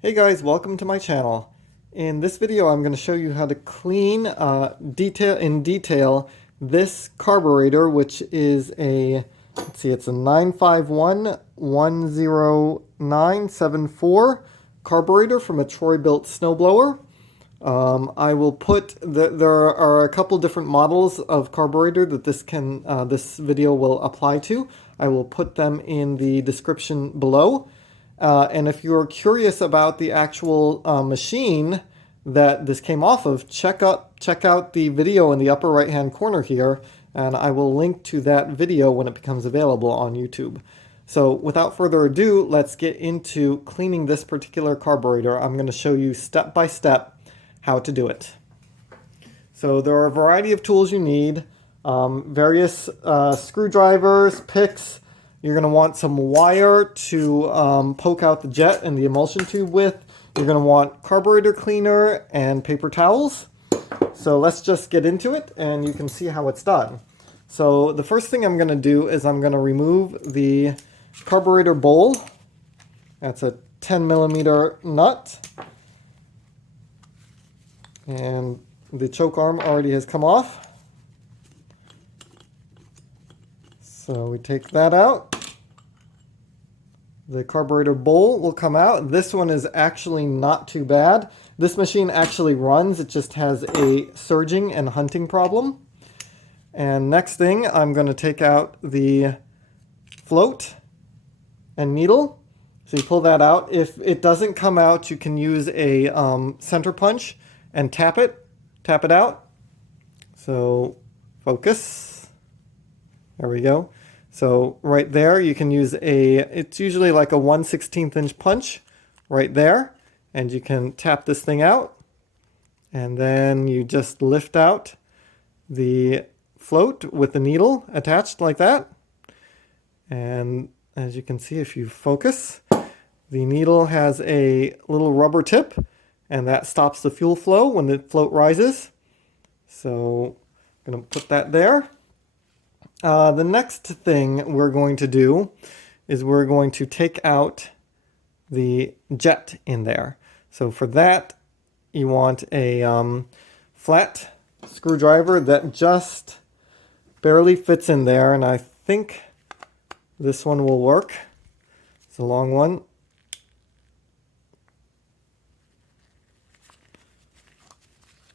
Hey guys, welcome to my channel. In this video I'm going to show you how to clean in detail this carburetor, which is a, let's see, it's a 951-10974 carburetor from a Troy Bilt snowblower. I will put, there are a couple different models of carburetor that this video will apply to. I will put them in the description below. And if you're curious about the actual machine that this came off of, check out the video in the upper right hand corner here, and I will link to that video when it becomes available on YouTube. So without further ado, let's get into cleaning this particular carburetor. I'm going to show you step by step how to do it. So there are a variety of tools you need, various screwdrivers, picks. You're going to want some wire to poke out the jet and the emulsion tube with. You're going to want carburetor cleaner and paper towels. So let's just get into it and you can see how it's done. So the first thing I'm going to do is I'm going to remove the carburetor bowl. That's a 10mm nut. And the choke arm already has come off. So we take that out. The carburetor bowl will come out. This one is actually not too bad. This machine actually runs. It just has a surging and hunting problem. And next thing, I'm going to take out the float and needle. So you pull that out. If it doesn't come out, you can use a center punch and tap it out. So focus. There we go. So right there, you can use it's usually like a 1/16 inch punch right there, and you can tap this thing out, and then you just lift out the float with the needle attached like that. And as you can see, if you focus, the needle has a little rubber tip, and that stops the fuel flow when the float rises. So I'm going to put that there. The next thing we're going to do is we're going to take out the jet in there. So for that, you want a flat screwdriver that just barely fits in there, and I think this one will work. It's a long one.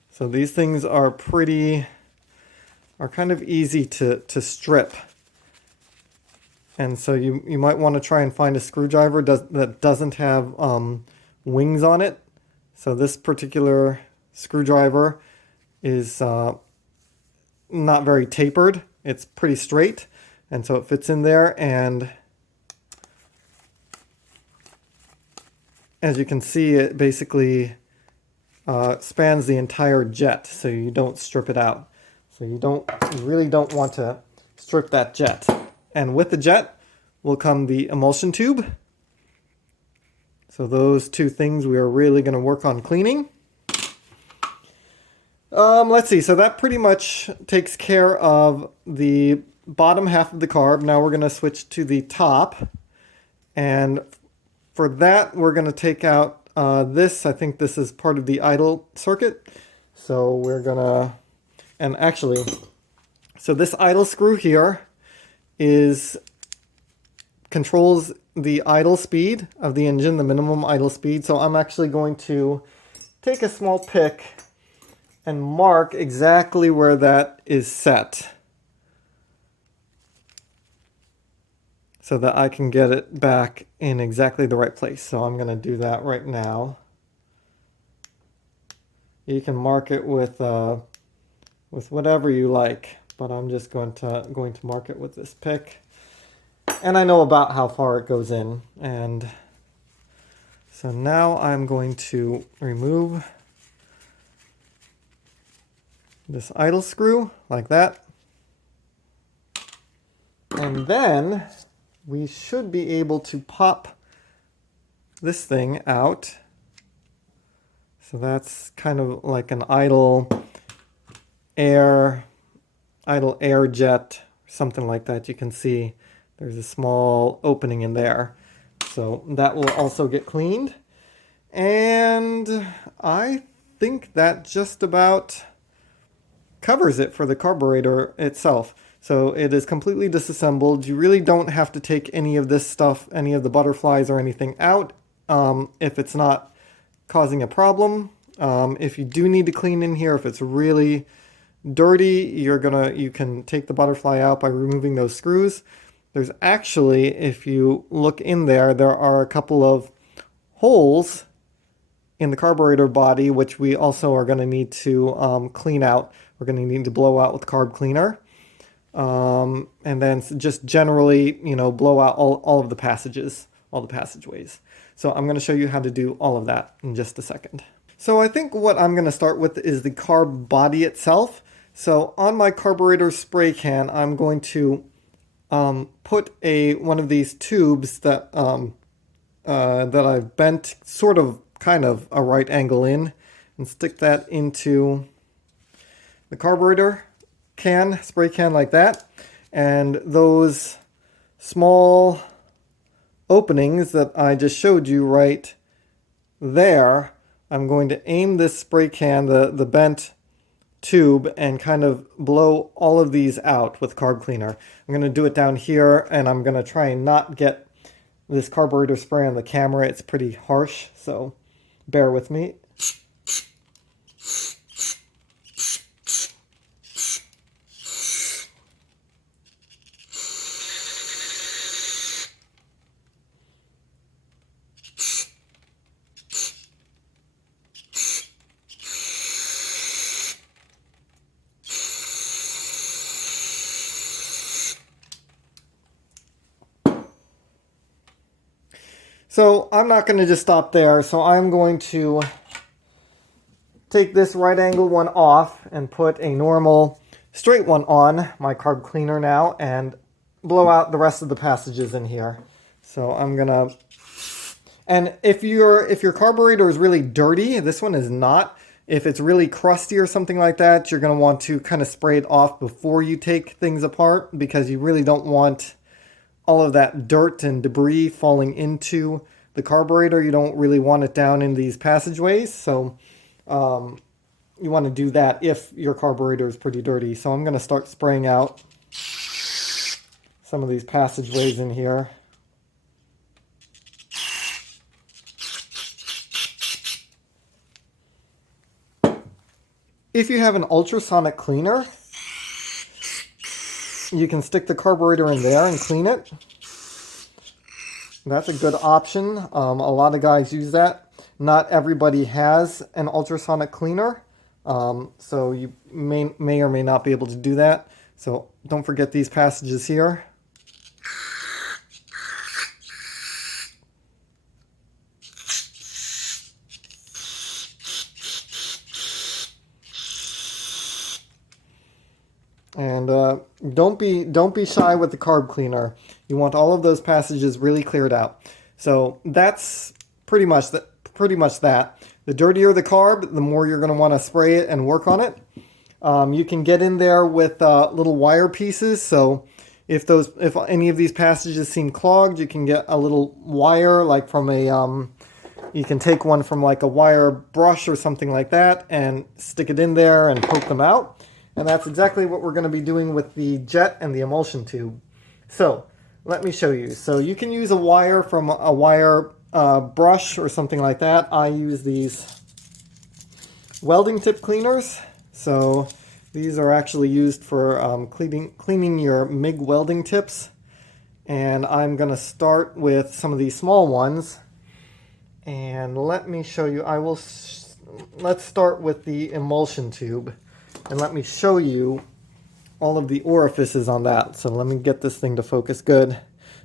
So these things are kind of easy to strip. And so you might want to try and find a screwdriver that doesn't have wings on it. So this particular screwdriver is not very tapered. It's pretty straight, and so it fits in there. And as you can see, it basically spans the entire jet, so you don't strip it out. So you really don't want to strip that jet. And with the jet will come the emulsion tube. So those two things we are really going to work on cleaning. Let's see, so that pretty much takes care of the bottom half of the carb. Now we're going to switch to the top. And for that, we're going to take out this. I think this is part of the idle circuit. So we're going to, and actually, so this idle screw here controls the idle speed of the engine, the minimum idle speed. So I'm actually going to take a small pick and mark exactly where that is set, so that I can get it back in exactly the right place. So I'm going to do that right now. You can mark it with whatever you like, but I'm just going to mark it with this pick. And I know about how far it goes in. And so now I'm going to remove this idle screw like that. And then we should be able to pop this thing out. So that's kind of like an idle air jet, something like that. You can see there's a small opening in there. So that will also get cleaned. And I think that just about covers it for the carburetor itself. So it is completely disassembled. You really don't have to take any of this stuff, any of the butterflies or anything out if it's not causing a problem. If you do need to clean in here, if it's really dirty, you can take the butterfly out by removing those screws. There's actually, if you look in there, there are a couple of holes in the carburetor body, which we also are going to need to clean out. We're going to need to blow out with Carb Cleaner. And then just generally, blow out all of the passages, all the passageways. So I'm going to show you how to do all of that in just a second. So I think what I'm going to start with is the carb body itself. So on my carburetor spray can, I'm going to put one of these tubes that I've bent kind of a right angle in, and stick that into the carburetor spray can like that. And those small openings that I just showed you right there, I'm going to aim this spray can, the bent tube, and kind of blow all of these out with Carb Cleaner. I'm going to do it down here, and I'm going to try and not get this carburetor spray on the camera. It's pretty harsh, so bear with me. So I'm not going to just stop there, so I'm going to take this right angle one off and put a normal straight one on my Carb Cleaner now and blow out the rest of the passages in here. So I'm going to, and if your carburetor is really dirty, this one is not. If it's really crusty or something like that, you're going to want to kind of spray it off before you take things apart, because you really don't want all of that dirt and debris falling into the carburetor. You don't really want it down in these passageways. So you want to do that if your carburetor is pretty dirty. So I'm going to start spraying out some of these passageways in here. If you have an ultrasonic cleaner, you can stick the carburetor in there and clean it. That's a good option. A lot of guys use that. Not everybody has an ultrasonic cleaner, so you may or may not be able to do that. So don't forget these passages here. And don't be shy with the Carb Cleaner. You want all of those passages really cleared out. So that's pretty much that. The dirtier the carb, the more you're going to want to spray it and work on it. You can get in there with little wire pieces. So if any of these passages seem clogged, you can get a little wire, like from you can take one from like a wire brush or something like that and stick it in there and poke them out. And that's exactly what we're going to be doing with the jet and the emulsion tube. So let me show you. So you can use a wire from a wire brush or something like that. I use these welding tip cleaners. So these are actually used for cleaning your MIG welding tips. And I'm going to start with some of these small ones. And let me show you. Let's start with the emulsion tube. And let me show you all of the orifices on that. So let me get this thing to focus good.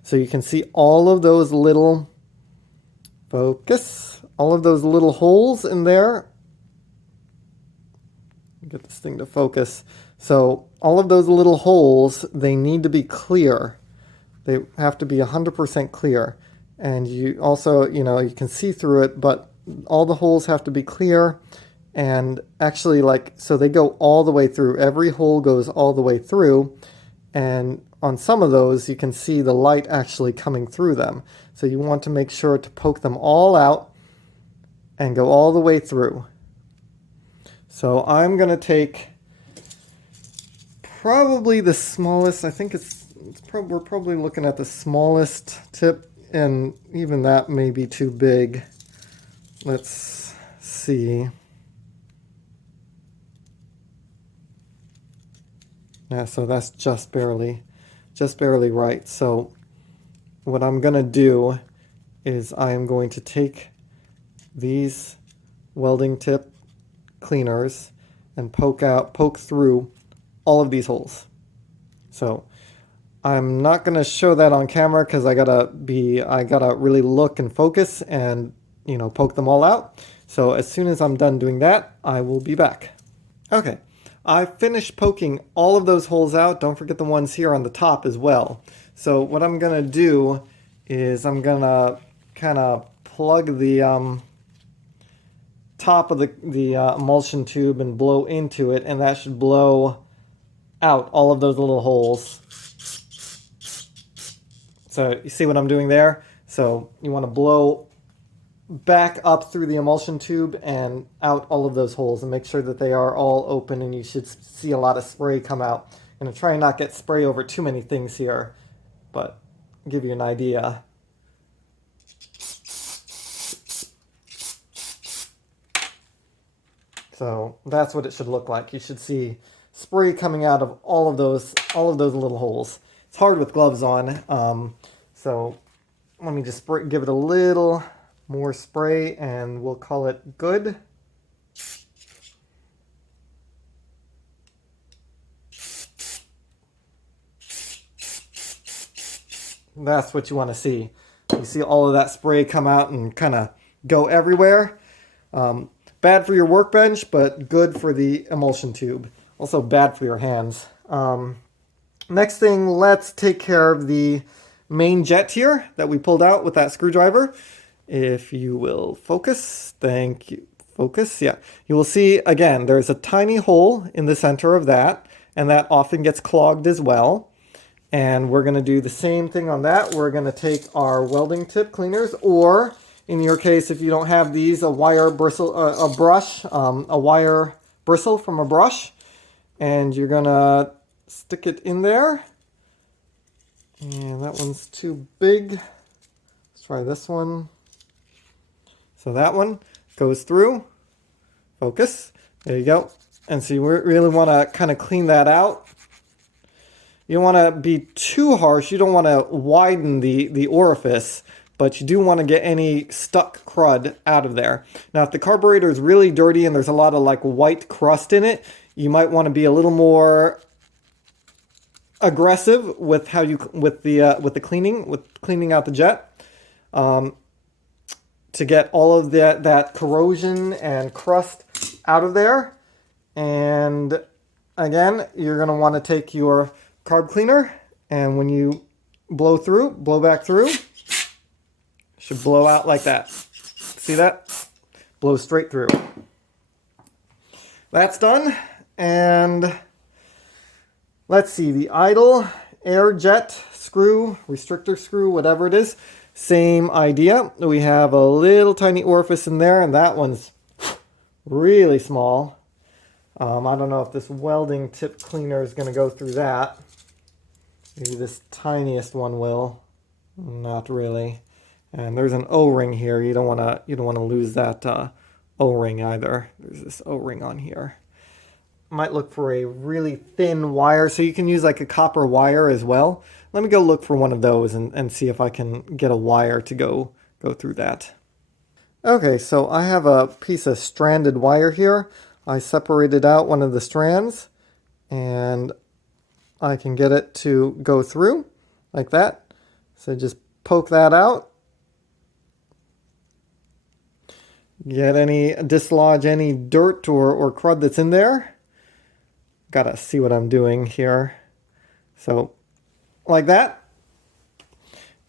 So you can see all of those little, all of those little holes in there. Get this thing to focus. So all of those little holes, they need to be clear. They have to be 100% clear. And you also, you can see through it, but all the holes have to be clear. And actually, so they go all the way through. Every hole goes all the way through. And on some of those, you can see the light actually coming through them. So you want to make sure to poke them all out and go all the way through. So I'm going to take probably the smallest, I think we're probably looking at the smallest tip, and even that may be too big. Let's see. Yeah, so that's just barely right. So what I'm going to do is I am going to take these welding tip cleaners and poke through all of these holes. So I'm not going to show that on camera because I gotta really look and focus and, you know, poke them all out. So as soon as I'm done doing that, I will be back. Okay, I finished poking all of those holes out. Don't forget the ones here on the top as well. So what I'm gonna do is I'm gonna kind of plug the top of the emulsion tube and blow into it, and that should blow out all of those little holes. So you see what I'm doing there? So you want to blow back up through the emulsion tube and out all of those holes and make sure that they are all open, and you should see a lot of spray come out. I'm going to try and not get spray over too many things here, but I'll give you an idea. So that's what it should look like. You should see spray coming out of all of those little holes. It's hard with gloves on, so let me just give it a little more spray and we'll call it good. That's what you want to see. You see all of that spray come out and kind of go everywhere. Bad for your workbench, but good for the emulsion tube. Also bad for your hands. Next thing, let's take care of the main jet here that we pulled out with that screwdriver. If you will focus, thank you. Focus, yeah. You will see, again, there's a tiny hole in the center of that, and that often gets clogged as well. And we're going to do the same thing on that. We're going to take our welding tip cleaners, or in your case, if you don't have these, a wire bristle, a wire bristle from a brush, and you're going to stick it in there. And that one's too big. Let's try this one. So that one goes through. Focus. There you go. And so you really want to kind of clean that out. You don't want to be too harsh. You don't want to widen the orifice, but you do want to get any stuck crud out of there. Now, if the carburetor is really dirty and there's a lot of like white crust in it, you might want to be a little more aggressive with how you with the cleaning out the jet, to get all of that corrosion and crust out of there. And again, you're going to want to take your carb cleaner, and when you blow back through, it should blow out like that. See that? Blow straight through. That's done. And let's see, the idle air jet screw, restrictor screw, whatever it is, same idea. We have a little tiny orifice in there, and that one's really small. I don't know if this welding tip cleaner is going to go through that. Maybe this tiniest one will. Not really. And there's an O-ring here. You don't want to lose that O-ring either. There's this O-ring on here. Might look for a really thin wire, so you can use like a copper wire as well. Let me go look for one of those and see if I can get a wire to go through that. Okay, so I have a piece of stranded wire here. I separated out one of the strands, and I can get it to go through like that. So just poke that out. Dislodge any dirt or crud that's in there. Gotta see what I'm doing here. So like that.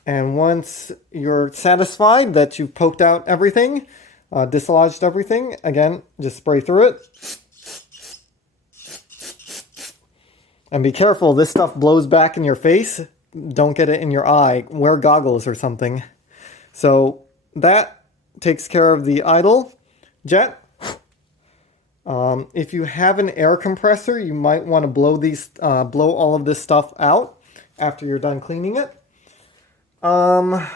And once you're satisfied that you've poked out everything, dislodged everything, again, just spray through it. And be careful, this stuff blows back in your face. Don't get it in your eye. Wear goggles or something. So that takes care of the idle. jet. If you have an air compressor, you might want to blow all of this stuff out after you're done cleaning it. That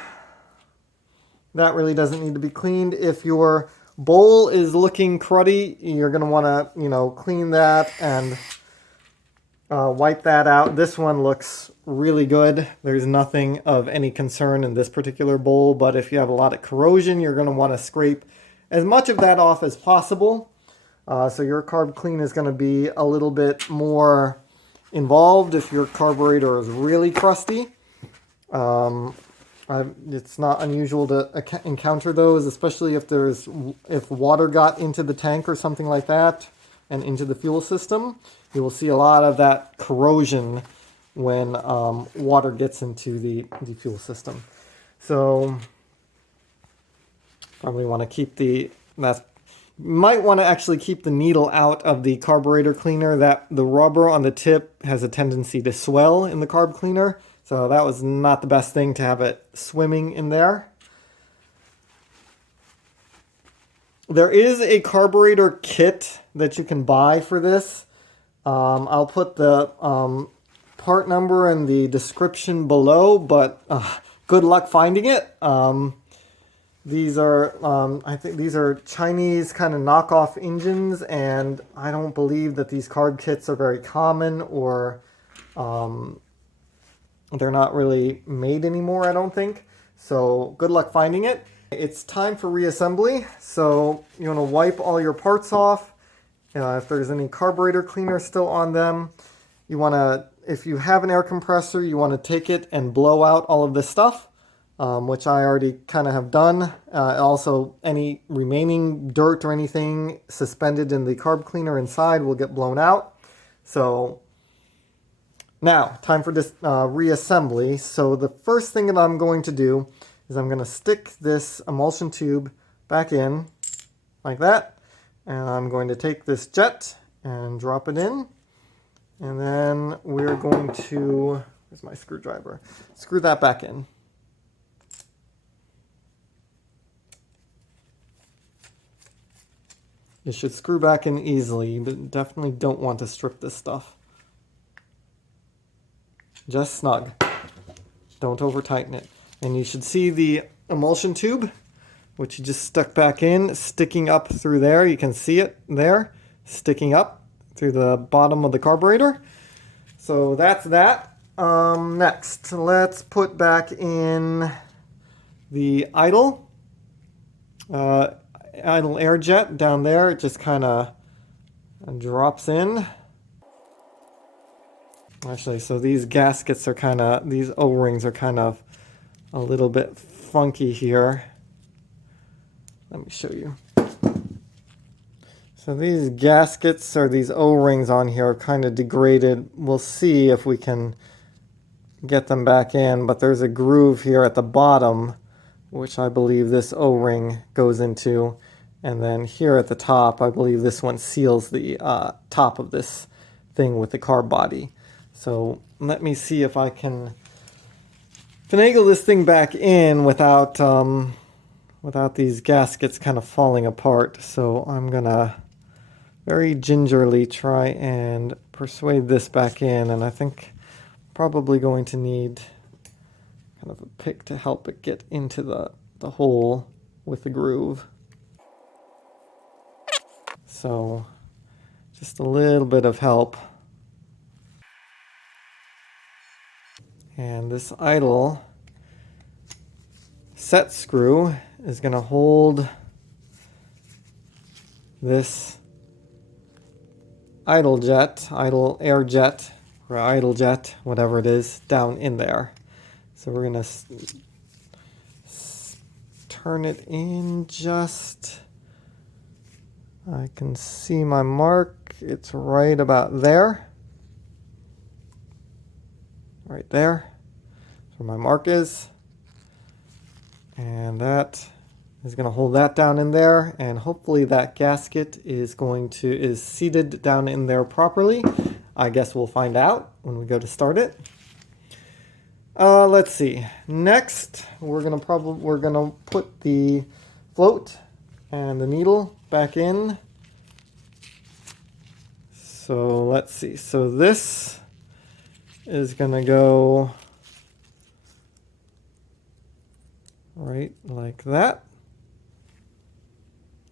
really doesn't need to be cleaned. If your bowl is looking cruddy, you're going to want to, clean that and wipe that out. This one looks really good. There's nothing of any concern in this particular bowl, but if you have a lot of corrosion, you're going to want to scrape as much of that off as possible. So your Carb Clean is going to be a little bit more involved if your carburetor is really crusty. It's not unusual to encounter those, especially if water got into the tank or something like that and into the fuel system. You will see a lot of that corrosion when water gets into the fuel system. So probably want to keep might want to actually keep the needle out of the carburetor cleaner. That the rubber on the tip has a tendency to swell in the carb cleaner. So that was not the best thing to have it swimming in there. There is a carburetor kit that you can buy for this. I'll put the part number in the description below, but good luck finding it. These are, I think these are Chinese kind of knockoff engines, and I don't believe that these carb kits are very common, or they're not really made anymore, I don't think. So good luck finding it. It's time for reassembly. So you want to wipe all your parts off. If there's any carburetor cleaner still on them, you want to, if you have an air compressor, you want to take it and blow out all of this stuff. Which I already kind of have done. Also, any remaining dirt or anything suspended in the carb cleaner inside will get blown out. So now, time for this reassembly. So the first thing that I'm going to do is I'm going to stick this emulsion tube back in like that. And I'm going to take this jet and drop it in. And then we're going to, where's my screwdriver? Screw that back in. You should screw back in easily, but definitely don't want to strip this stuff. Just snug. Don't over tighten it. And you should see the emulsion tube, which you just stuck back in, sticking up through there. You can see it there, sticking up through the bottom of the carburetor. So that's that. Next, let's put back in the idle air jet down there. It just kind of drops in. Actually, so these gaskets are kind of, these O-rings are kind of a little bit funky here. Let me show you. So these gaskets, or these O-rings on here, are kind of degraded. We'll see if we can get them back in, but there's a groove here at the bottom, which I believe this O-ring goes into. And then here at the top, I believe this one seals the top of this thing with the carb body. So let me see if I can finagle this thing back in without these gaskets kind of falling apart. So I'm gonna very gingerly try and persuade this back in, and I think probably going to need kind of a pick to help it get into the hole with the groove. So just a little bit of help. And this idle set screw is going to hold this idle air jet, or idle jet, whatever it is, down in there. So we're going to turn it in just, I can see my mark, it's right about there. Right there, that's where my mark is. And that is going to hold that down in there, and hopefully that gasket is seated down in there properly. I guess we'll find out when we go to start it. Let's see. Next, we're gonna put the float and the needle back in. So let's see. So this is going to go right like that.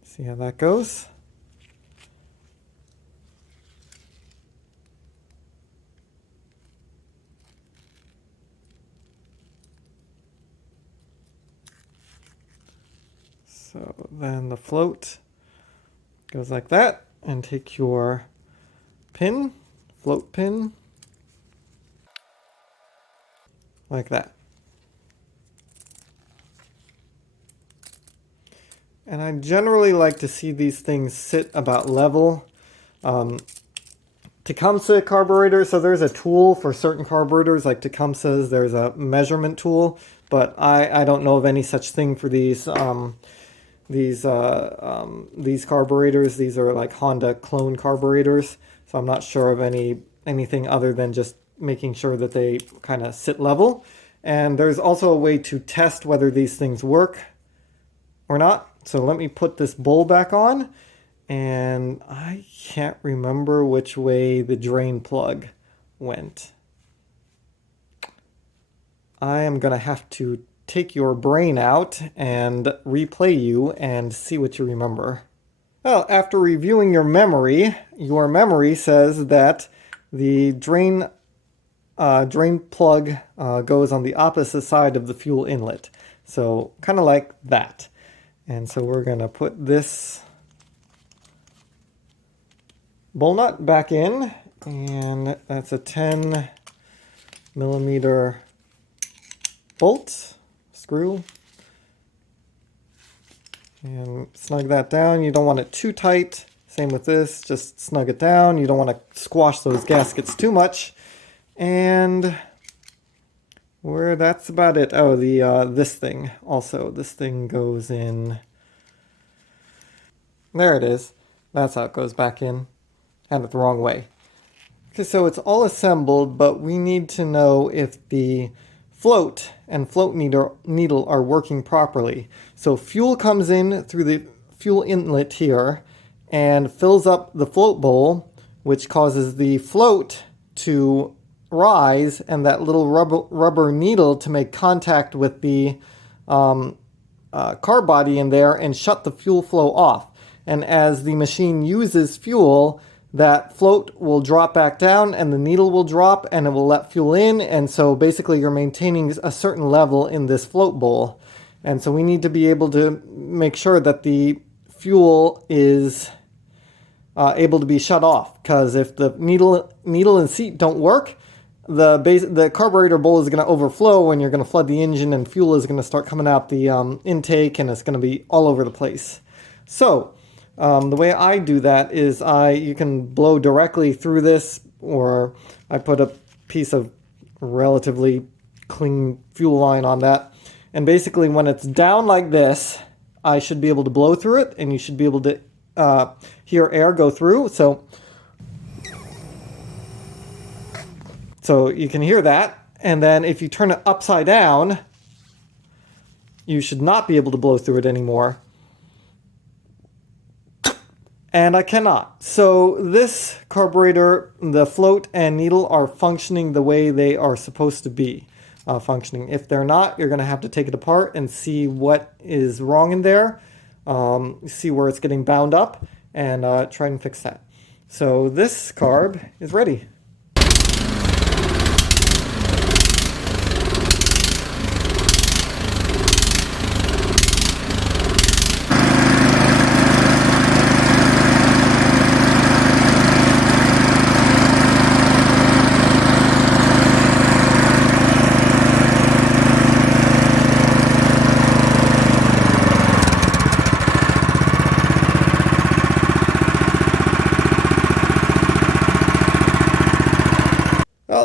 See how that goes? So then the float goes like that, and take your pin, float pin, like that. And I generally like to see these things sit about level. Tecumseh carburetor, so there's a tool for certain carburetors, like Tecumseh's, there's a measurement tool, but I don't know of any such thing for these carburetors. These are like Honda clone carburetors, so I'm not sure of anything other than just making sure that they kind of sit level. And there's also a way to test whether these things work or not. So let me put this bowl back on, and I can't remember which way the drain plug went. I am going to have to take your brain out and replay you and see what you remember. Well, after reviewing your memory says that the drain plug goes on the opposite side of the fuel inlet. So kind of like that. And so we're going to put this bowl nut back in, and that's a 10 millimeter bolt screw, and snug that down. You don't want it too tight. Same with this, just snug it down. You don't want to squash those gaskets too much. And that's about it. Oh, this thing also. This thing goes in. There it is. That's how it goes back in. Had it the wrong way. Okay, so it's all assembled, but we need to know if the float and float needle are working properly. So fuel comes in through the fuel inlet here and fills up the float bowl, which causes the float to rise and that little rubber needle to make contact with the carb body in there and shut the fuel flow off. And as the machine uses fuel, that float will drop back down and the needle will drop and it will let fuel in. And so basically you're maintaining a certain level in this float bowl. And so we need to be able to make sure that the fuel is able to be shut off. Because if the needle and seat don't work, the carburetor bowl is going to overflow and you're going to flood the engine, and fuel is going to start coming out the intake, and it's going to be all over the place. So the way I do that is you can blow directly through this, or I put a piece of relatively clean fuel line on that. And basically when it's down like this, I should be able to blow through it, and you should be able to hear air go through. So you can hear that. And then if you turn it upside down, you should not be able to blow through it anymore. And I cannot. So this carburetor, the float and needle are functioning the way they are supposed to be functioning. If they're not, you're going to have to take it apart and see what is wrong in there, see where it's getting bound up, and try and fix that. So this carb is ready.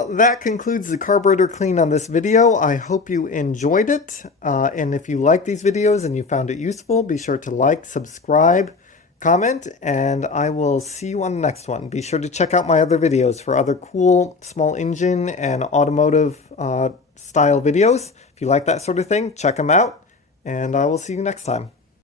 That concludes the carburetor clean on this video. I hope you enjoyed it. And if you like these videos and you found it useful, be sure to like, subscribe, comment, and I will see you on the next one. Be sure to check out my other videos for other cool small engine and automotive style videos. If you like that sort of thing, check them out, and I will see you next time.